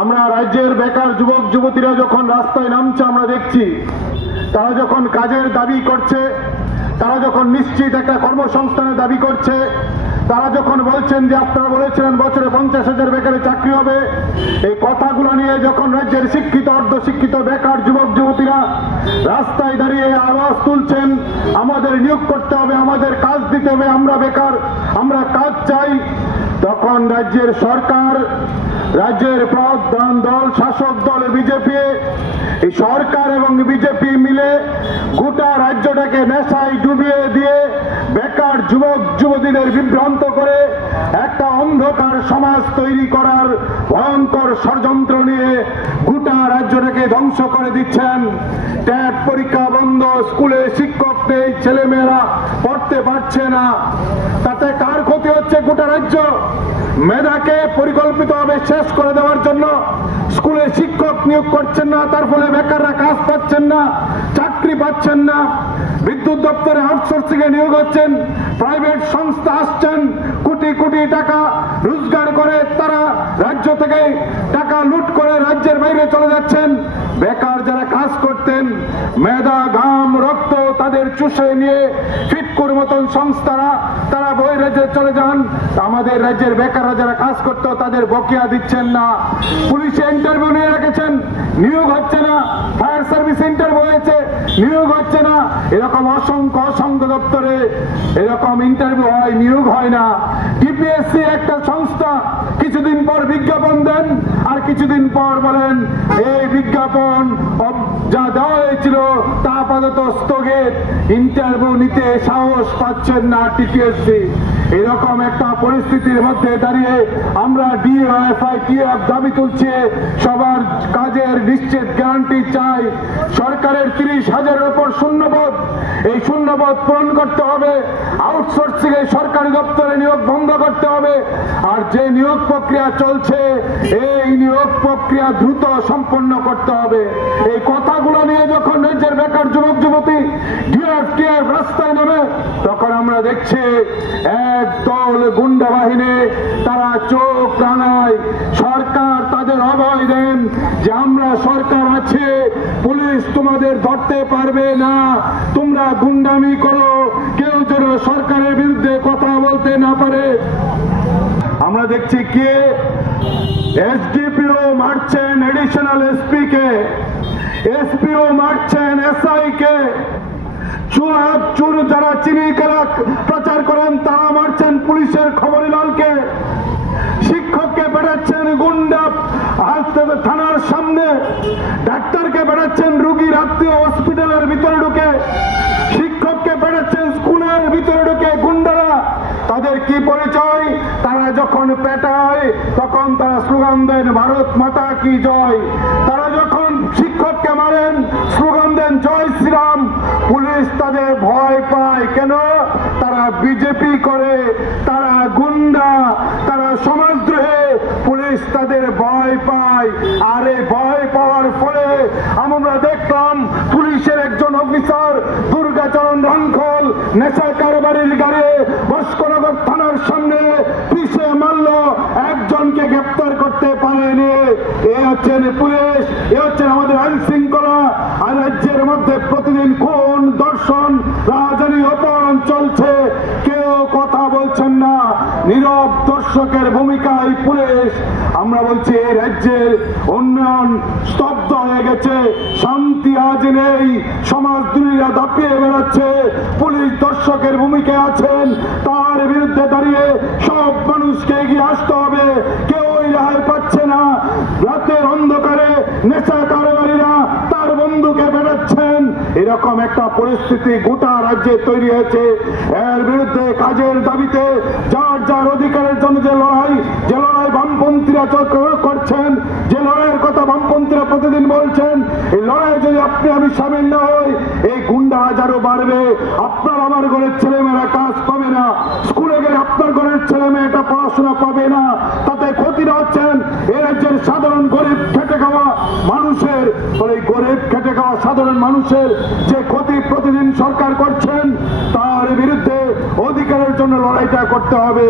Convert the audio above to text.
আমরা রাজ্যের বেকার যুবক যুবতীরা যখন রাস্তায় নামছে আমরা দেখছি, তারা যখন কাজের দাবি করছে, তারা যখন নিশ্চিত একটা কর্মসংস্থানের দাবি করছে, তারা যখন বলছেন যে আপনারা বলেছিলেন বছরে 50,000 বেকারের চাকরি হবে, এই কথাগুলো নিয়ে যখন রাজ্যের শিক্ষিত অর্ধশিক্ষিত বেকার যুবক যুবতীরা রাস্তায় দাঁড়িয়ে আওয়াজ তুলছেন আমাদের নিয়োগ করতে হবে, আমাদের কাজ দিতে হবে, আমরা বেকার, আমরা কাজ চাই, তখন রাজ্যের সরকার, রাজ্যের প্রধান দল শাসক দল বিজেপি, এই সরকার এবং বিজেপি মিলে গোটা রাজ্যটাকে নেশায় ডুবিয়ে দিয়ে বেকার যুবক যুবতীদের বিভ্রান্ত করে একটা অন্ধকার সমাজ তৈরি করার ভয়ঙ্কর ষড়যন্ত্র নিয়ে গোটা রাজ্যটাকে ধ্বংস করে দিচ্ছেন। ট্যাট পরীক্ষা বন্ধ, স্কুলে শিক্ষক নেই, ছেলেমেয়েরা পড়তে পারছে না, তাতে কার ক্ষতি হচ্ছে? গোটা রাজ্য। মেধাকে পরিকল্পিতভাবে শেষ করে দেওয়ার জন্য স্কুলে শিক্ষক নিয়োগ করছেন না, তার ফলে বেকাররা কাজ পাচ্ছেন না, চাকরি পাচ্ছেন না। বিদ্যুৎ দপ্তরে আউটসোর্সিং এ নিয়োগ হচ্ছেন, প্রাইভেট সংস্থা আসছেন, কোটি কোটি টাকা রোজগার করে তারা রাজ্য থেকে টাকা লুট করে রাজ্যের বাইরে চলে যাচ্ছেন। বেকার যারা কাজ করতেন, মেধা ঘাম রক্ত তাদের চুষে নিয়ে ফিটকুর মতন সংস্থারা তারা বহিরাজ্যে চলে যান। আমাদের রাজ্যের বেকাররা যারা কাজ করতো তাদের বকেয়া দিচ্ছেন না, পুলিশে ইন্টারভিউ নিয়ে রেখেছেন, নিয়োগ হচ্ছে না, ফায়ার সার্ভিস ইন্টারভিউ হয়েছে, নিয়োগ হচ্ছে না। এরকম অসংখ্য দপ্তরে এরকম ইন্টারভিউ হয়, নিয়োগ হয় না। ডিপিএসসি একটা সংস্থা কিছুদিন পর বিজ্ঞাপন দেন আর কিছুদিন পর বলেন এই বিজ্ঞাপন যা দেওয়া হয়েছিল তা আপাতত স্থগিত, ইন্টারভিউ নিতে সাহস পাচ্ছেন না ডিপিএসসি। এরকম একটা পরিস্থিতির মধ্যে দাঁড়িয়ে আমরা ডিওএফআইটিএফ দাবি তুলছি, সবার কাজের নিশ্চিত গ্যারান্টি চাই। সরকারের 30,000-এর উপর শূন্যপদ, এই শূন্যপদ পূরণ করতে হবে। আউটসোর্সিং এ সরকারি দপ্তরে নিয়োগ বন্ধ করতে হবে। আর যে নিয়োগ প্রক্রিয়া চলছে এই নিয়োগ প্রক্রিয়া দ্রুত সম্পন্ন করতে হবে। এই কথাগুলো নিয়ে যখন রাজ্যের বেকার যুবক যুবতী ডিএফটিএফ রাস্তায় নেমে, তখন আমরা দেখছি একদল গুন্ডা বাহিনী তারা চোখ রাঙায়, সরকার তাদের অভয় দেন যে আমরা সরকার আছে, পুলিশ তোমাদের ধরতে পারবে না, তোমরা গুন্ডামি করো, কেউ যেন সরকারের বিরুদ্ধে কথা বলতে না পারে। আমরা দেখছি কে এসডিপিও মারছেন এডিশনাল এসপি কে, এসপিও মারছেন এসআই কে, চুর যারা চিনি খেলা প্রচার করেন তারা মারছেন পুলিশের খবরিলালকে, শিক্ষককে বেড়াচ্ছেন গুন্ডা থানার সামনে, ডাক্তারকে বেড়াচ্ছেন রুগীর আত্মীয় হসপিটালের ভিতরে ঢুকে, শিক্ষককে বেড়াচ্ছেন স্কুলের ভিতরে ঢুকে গুন্ডারা। তাদের কি পরিচয়? তারা যখন পেটায় তখন তারা স্লোগান দেন ভারত মাতা কি জয়, তারা যখন শিক্ষককে মারেন স্লোগান দেন জয় শ্রীরাম। পুলিশ তাদের ভয় পায় কেন? তারা বিজেপি করে, তারা গুন্ডা, তারা সমাজদ্রোহী, পুলিশ তাদের ভয় পায়। আর এই ভয় পাওয়ার ফলে আমরা দেখলাম পুলিশের একজন অফিসার দুর্গাচরণ রংখল নেশা কারবারির গাড়ি বস্কনগর থানার সামনে পিছে মারল, একজনকে গ্রেপ্তার করতে পারেনি। এ হচ্ছেন পুলিশ, এ হচ্ছেন আমাদের আইন শৃঙ্খলা। আর রাজ্যের মধ্যে প্রতিদিন খুন, ধর্ষণ, রাজধানী অপহরণ চলছে, কেউ কথা বলছেন না, নীরব দর্শকের ভূমিকায় পুলিশ। আমরা বলছি এই রাজ্যের উন্নয়ন স্তব্ধ হয়ে গেছে, শান্তি আজ নেই, সমাজদ্রোহীরা দাপিয়ে বেড়াচ্ছে, পুলিশ দর্শকের ভূমিকায় আছেন। তার বিরুদ্ধে দাঁড়িয়ে সব মানুষকে এগিয়ে আসতে হবে, কেউই রেহাই পাচ্ছে না। রাতের অন্ধকারে নেশা কারবারীরা তার বন্ধুকে বেড়াচ্ছেন, এরকম একটা পরিস্থিতি গোটা রাজ্যে তৈরি হয়েছে। এর বিরুদ্ধে কাজের দাবিতে যার যার অধিকারের জন্য যে লড়াই বামপন্থীরা করছেন, যে লড়াইয়ের কথা বামপন্থীরা প্রতিদিন বলছেন, এই লড়াই যদি আপনি আমি সামিল না হই এই গুন্ডা হাজারো বাড়বে। আপনার আমার ঘরের ছেলেমেয়েরা কাজ পাবে না, স্কুলে গেলে আপনার ঘরের ছেলেমেয়েটা পড়াশোনা পাবে না, তাতে ক্ষতিটা হচ্ছেন এই রাজ্যের সাধারণ গরিব খেটে খাওয়া মানুষের। এই গরিব খেটে খাওয়া সাধারণ মানুষের যে ক্ষতি প্রতিদিন সরকার করছেন তার বিরুদ্ধে অধিকারের জন্য লড়াইটা করতে হবে।